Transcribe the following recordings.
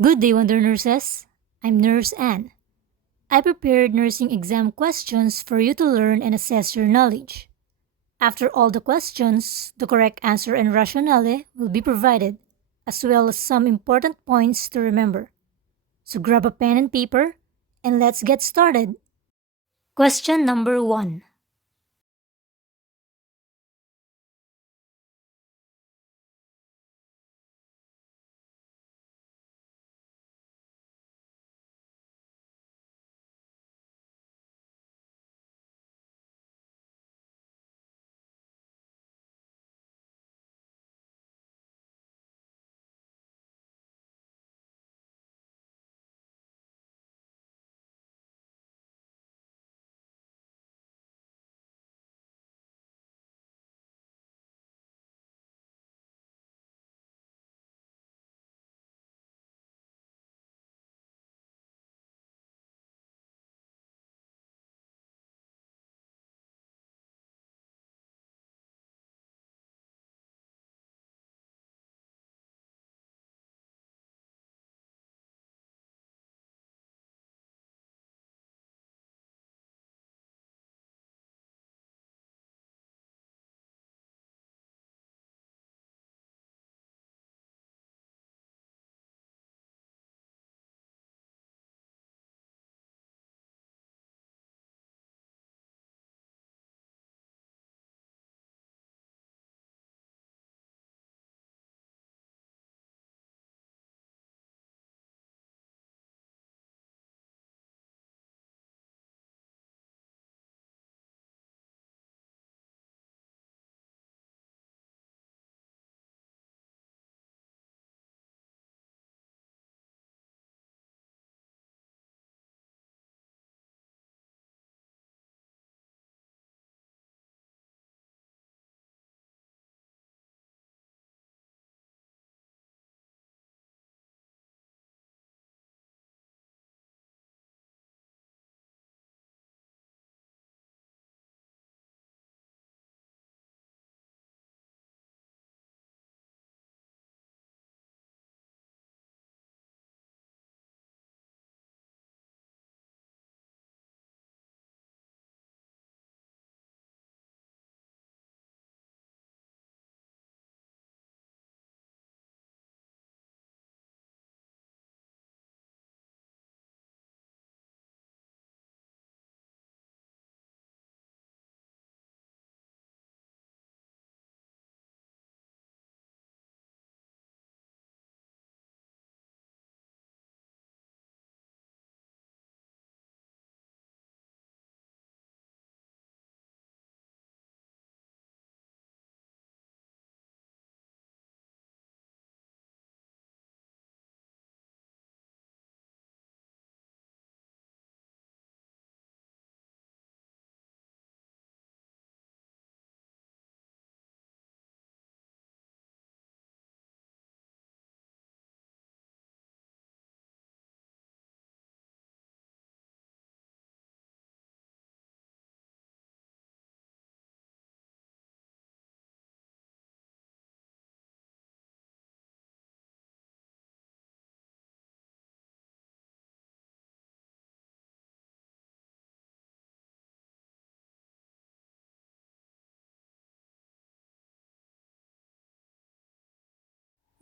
Good day, Wonder Nurses. I'm Nurse Anne. I prepared nursing exam questions for you to learn and assess your knowledge. After all the questions, the correct answer and rationale will be provided, as well as some important points to remember. So grab a pen and paper, and let's get started. Question number 1.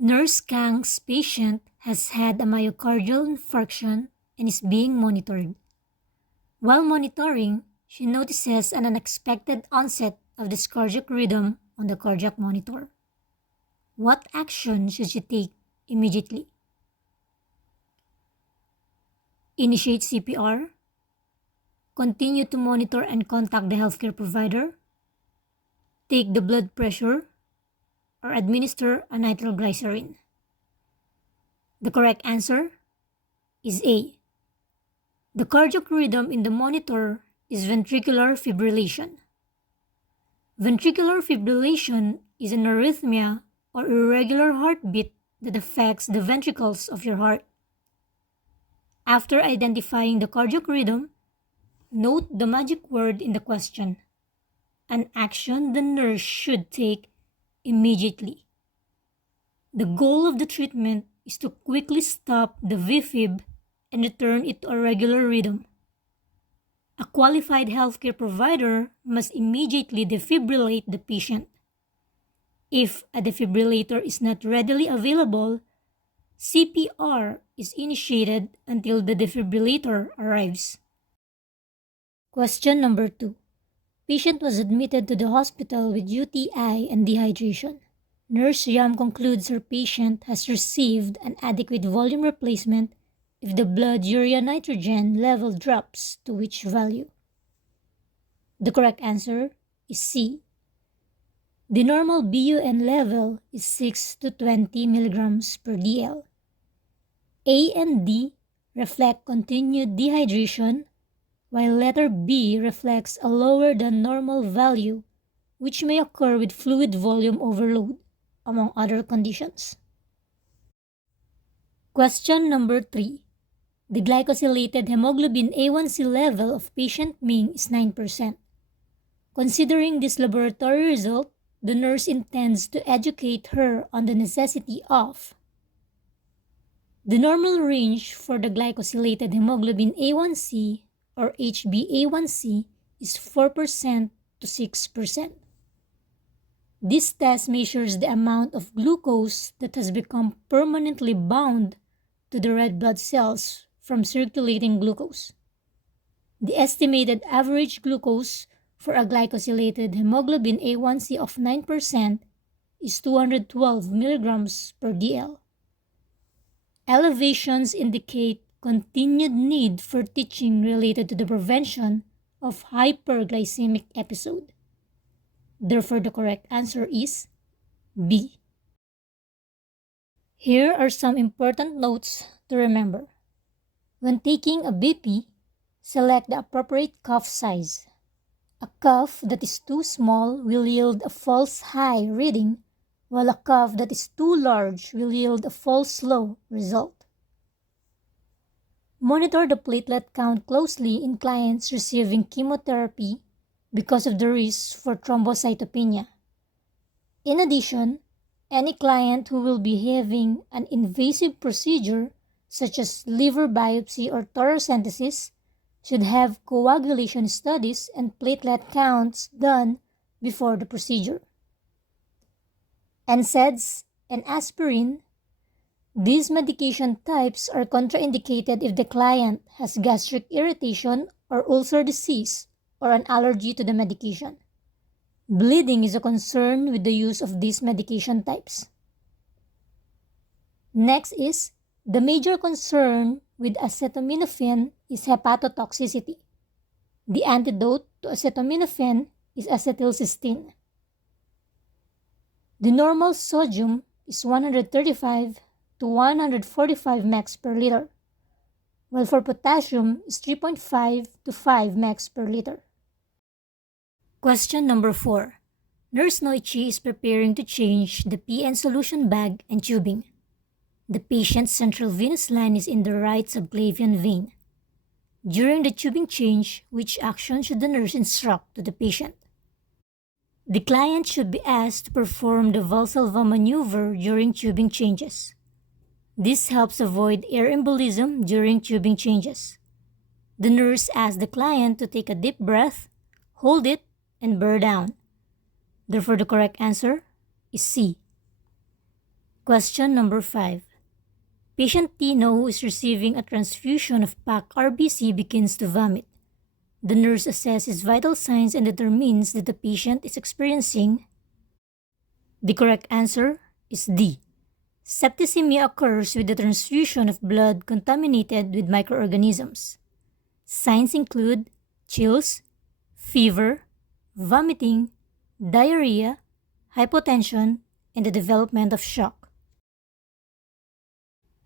Nurse Kang's patient has had a myocardial infarction and is being monitored. While monitoring, she notices an unexpected onset of this cardiac rhythm on the cardiac monitor. What action should she take immediately? Initiate CPR, continue to monitor and contact the healthcare provider, take the blood pressure, or administer a nitroglycerin. The correct answer is A. The cardiac rhythm in the monitor is ventricular fibrillation. Ventricular fibrillation is an arrhythmia or irregular heartbeat that affects the ventricles of your heart. After identifying the cardiac rhythm, note the magic word in the question, an action the nurse should take immediately. The goal of the treatment is to quickly stop the VFib and return it to a regular rhythm. A qualified healthcare provider must immediately defibrillate the patient. If a defibrillator is not readily available, CPR is initiated until the defibrillator arrives. Question number 2. Patient was admitted to the hospital with UTI and dehydration. Nurse Yam concludes her patient has received an adequate volume replacement if the blood urea nitrogen level drops to which value? The correct answer is C. The normal BUN level is 6 to 20 milligrams per DL. A and D reflect continued dehydration, while letter B reflects a lower than normal value, which may occur with fluid volume overload, among other conditions. Question number 3. The glycosylated hemoglobin A1C level of patient Ming is 9%. Considering this laboratory result, the nurse intends to educate her on the necessity of the normal range for the glycosylated hemoglobin A1C or HbA1c is 4% to 6%. This test measures the amount of glucose that has become permanently bound to the red blood cells from circulating glucose. The estimated average glucose for a glycosylated hemoglobin A1c of 9% is 212 milligrams per DL. Elevations indicate continued need for teaching related to the prevention of hyperglycemic episode. Therefore, the correct answer is B. Here are some important notes to remember. When taking a BP, select the appropriate cuff size. A cuff that is too small will yield a false high reading, while a cuff that is too large will yield a false low result. Monitor the platelet count closely in clients receiving chemotherapy because of the risk for thrombocytopenia. In addition, any client who will be having an invasive procedure such as liver biopsy or thoracentesis should have coagulation studies and platelet counts done before the procedure. NSAIDs and aspirin. These medication types are contraindicated if the client has gastric irritation or ulcer disease or an allergy to the medication. Bleeding is a concern with the use of these medication types. Next is, the major concern with acetaminophen is hepatotoxicity. The antidote to acetaminophen is acetylcysteine. The normal sodium is 135 to 145 mg per liter, while for potassium is 3.5 to 5 mg per liter. Question number 4. Nurse Noichi is preparing to change the PN solution bag and tubing. The patient's central venous line is in the right subclavian vein. During the tubing change, which action should the nurse instruct to the patient? The client should be asked to perform the Valsalva maneuver during tubing changes. This helps avoid air embolism during tubing changes. The nurse asks the client to take a deep breath, hold it, and bear down. Therefore, the correct answer is C. Question number 5. Patient Tino, who is receiving a transfusion of packed RBC, begins to vomit. The nurse assesses vital signs and determines that the patient is experiencing. The correct answer is D. Septicemia occurs with the transfusion of blood contaminated with microorganisms. Signs include chills, fever, vomiting, diarrhea, hypotension, and the development of shock.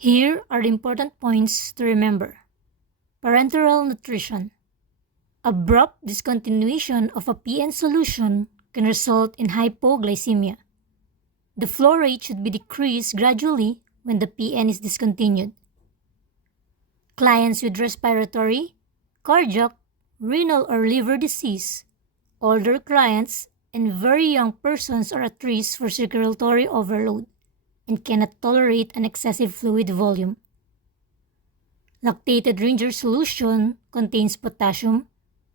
Here are the important points to remember. Parenteral nutrition. Abrupt discontinuation of a PN solution can result in hypoglycemia. The flow rate should be decreased gradually when the PN is discontinued. Clients with respiratory, cardiac, renal or liver disease, older clients, and very young persons are at risk for circulatory overload, and cannot tolerate an excessive fluid volume. Lactated Ranger solution contains potassium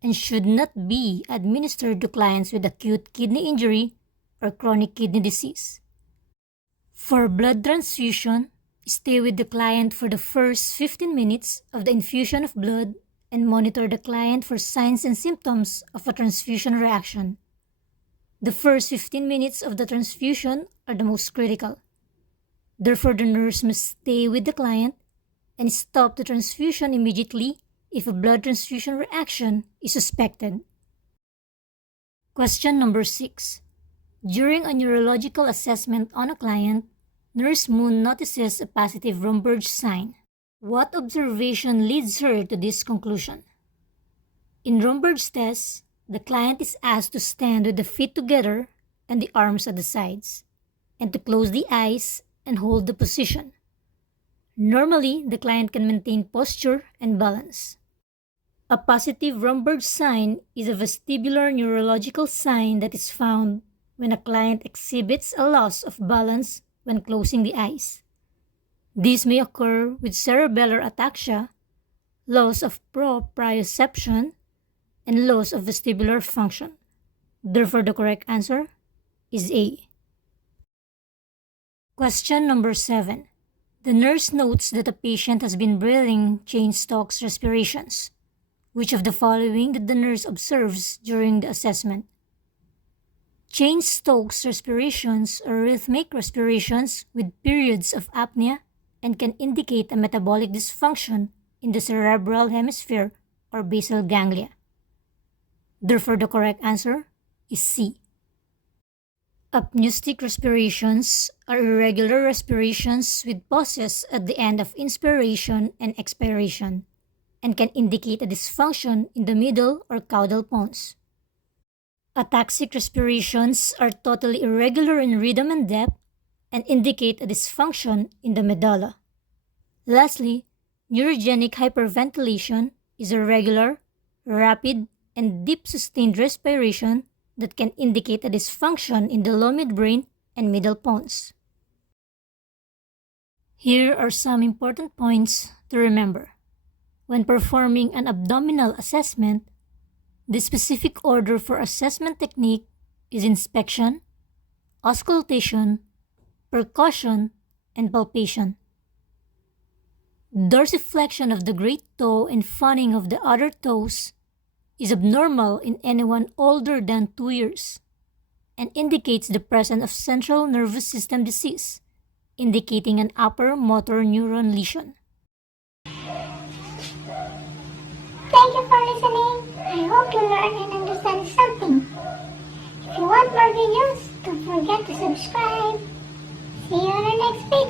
and should not be administered to clients with acute kidney injury or chronic kidney disease. For blood transfusion, stay with the client for the first 15 minutes of the infusion of blood and monitor the client for signs and symptoms of a transfusion reaction. The first 15 minutes of the transfusion are the most critical. Therefore, the nurse must stay with the client and stop the transfusion immediately if a blood transfusion reaction is suspected. Question number 6. During a neurological assessment on a client, Nurse Moon notices a positive Romberg sign. What observation leads her to this conclusion? In Romberg's test, the client is asked to stand with the feet together and the arms at the sides, and to close the eyes and hold the position. Normally, the client can maintain posture and balance. A positive Romberg sign is a vestibular neurological sign that is found when a client exhibits a loss of balance when closing the eyes. This may occur with cerebellar ataxia, loss of proprioception, and loss of vestibular function. Therefore, the correct answer is A. Question number 7. The nurse notes that the patient has been breathing Cheyne-Stokes respirations. Which of the following did the nurse observes during the assessment? Cheyne-Stokes respirations are rhythmic respirations with periods of apnea and can indicate a metabolic dysfunction in the cerebral hemisphere or basal ganglia. Therefore, the correct answer is C. Apneustic respirations are irregular respirations with pauses at the end of inspiration and expiration, and can indicate a dysfunction in the middle or caudal pons. Ataxic respirations are totally irregular in rhythm and depth and indicate a dysfunction in the medulla. Lastly, neurogenic hyperventilation is a regular, rapid, and deep sustained respiration that can indicate a dysfunction in the low midbrain and middle pons. Here are some important points to remember. When performing an abdominal assessment, the specific order for assessment technique is inspection, auscultation, percussion, and palpation. Dorsiflexion of the great toe and fanning of the other toes is abnormal in anyone older than 2 years and indicates the presence of central nervous system disease, indicating an upper motor neuron lesion. Thank you for listening. I hope you learn and understand something. If you want more videos, don't forget to subscribe. See you on the next video.